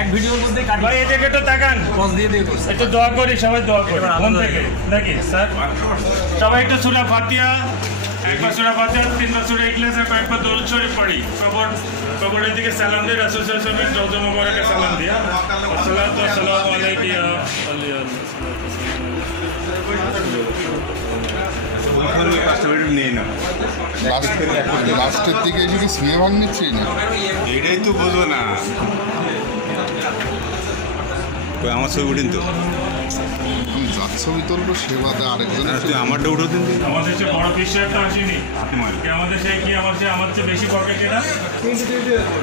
এক ভিডিওর মধ্যে কাটি ভাই এদিকে তো তাকান পজ দিয়ে দিয়ে করছে একটু দোয়া করি সবাই দোয়া করি মন থেকে নাকি স্যার সবাই একটু সূরা ফাতিহা একবার সূরা ফাতিহা তিনবার সূরা ইখলাস আর কয়েকবার দরুদ শরীফ পড়ি কবরের দিকে সালাম দিয়ে রাসূল সাল্লাল্লাহু আলাইহি ওয়াসাল্লামের রওজা মুবারকে সালাম দিয়া আসসালাতু ওয়াসসালামু আলাইকা ইয়া লাস্টের দিকে এসে কি স্নেহ ভাগ নিচ্ছি না এটাই তো বলবো না আমার ছবি উঠিন তো আমি যার ছবি তুলবো সে বাদে আরেকজনের তুই আমারটা উঠো দিন আমাদের সে বড় পিসারটা আসেনি আমাদের সে কি আমার চেয়ে বেশি পকেটে না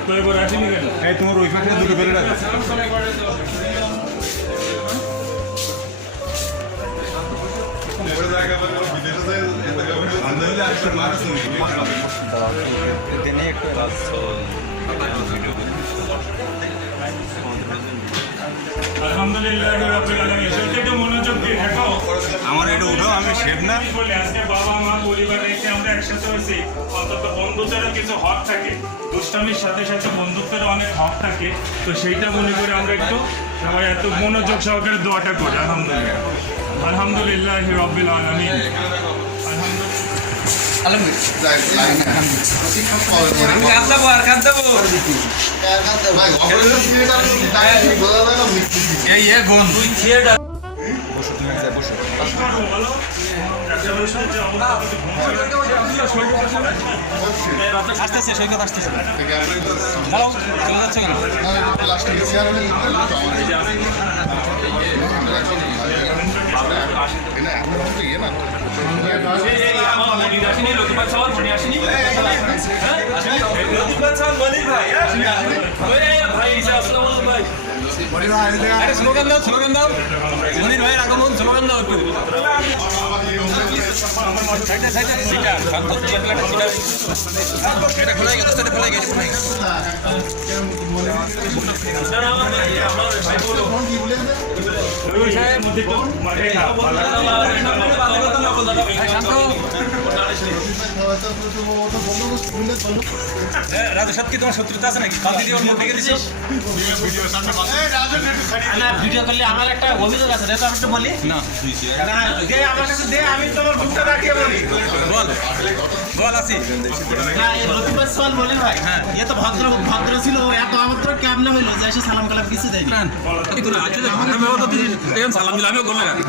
তো এবার আসেনি কেন এই তোমার ওই পাশে দুটো বেলে রাখো আলহামদুলিল্লাহ রাব্বিল আলামিন সেটা মনোযোগ দিয়ে দেখো আমার এটা উঠো আমি শেভ না বলে আজকে বাবা মা পরিবার রেখে আমরা একসাথে হয়েছি অন্তত বন্ধুত্বেরও কিছু হক থাকে দুষ্টামির সাথে সাথে বন্ধুত্বেরও অনেক হক থাকে তো সেইটা মনে করে আমরা একটু সবাই এত মনোযোগ সহকারে দোয়াটা করি আলহামদুলিল্লাহ আলহামদুলিল্লাহ রাব্বিল আলামিন আসতেছে সৈকত আসতেছে দাঁড়াও চলে যাচ্ছে কেন স্লোগান দাও মনির ভাইয়ের আগমন স্লোগান দাও একটু এটা খোলাই গেছে এটা খোলাই গেছে রাজু সাথে কি তোমার শত্রুতা আছে নাকি বাদ দিয়ে ওর মুখ থেকে দিছিস ভিডিও করলে আমার একটা অভিযোগ আছে আমি একটু বলি না আমার কাছে দে আমি তোমার বুকটা রাখিয়ে বলি বল আসি না এই রতিবাস সাল বলে ভাই হ্যাঁ এ তো ভদ্র ছিল ও এত অভদ্র কেমনে হইলো যে এসে সালাম কালাম কিছু দেয়নি তুই আজকে যে ভাষা ব্যবহার করতে দেখেন সালাম দিলে আমিও করলে আমি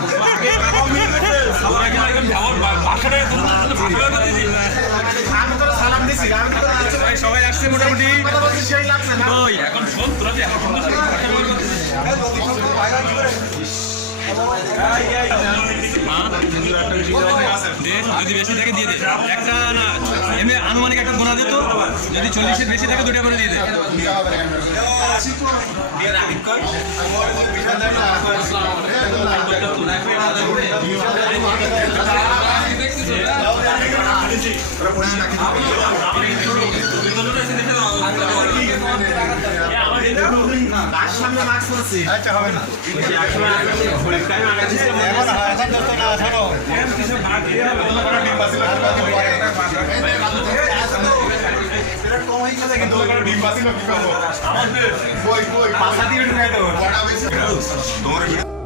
তো সালাম দিছি আমি তো সবাই আসছে মোটামুটি কথা বলছি সেই লাগছে না এখন শোন তোরা যে এখন ভাষা ব্যবহার করছিস যদি বেশি থাকে দিয়ে দে একটা না এমনি আনুমানিক একটা গোনা দিত যদি 40-এর বেশি থাকে দুটা করে দিয়ে দে সামনে মাস্ক পরছি আচ্ছা হবে না তোমার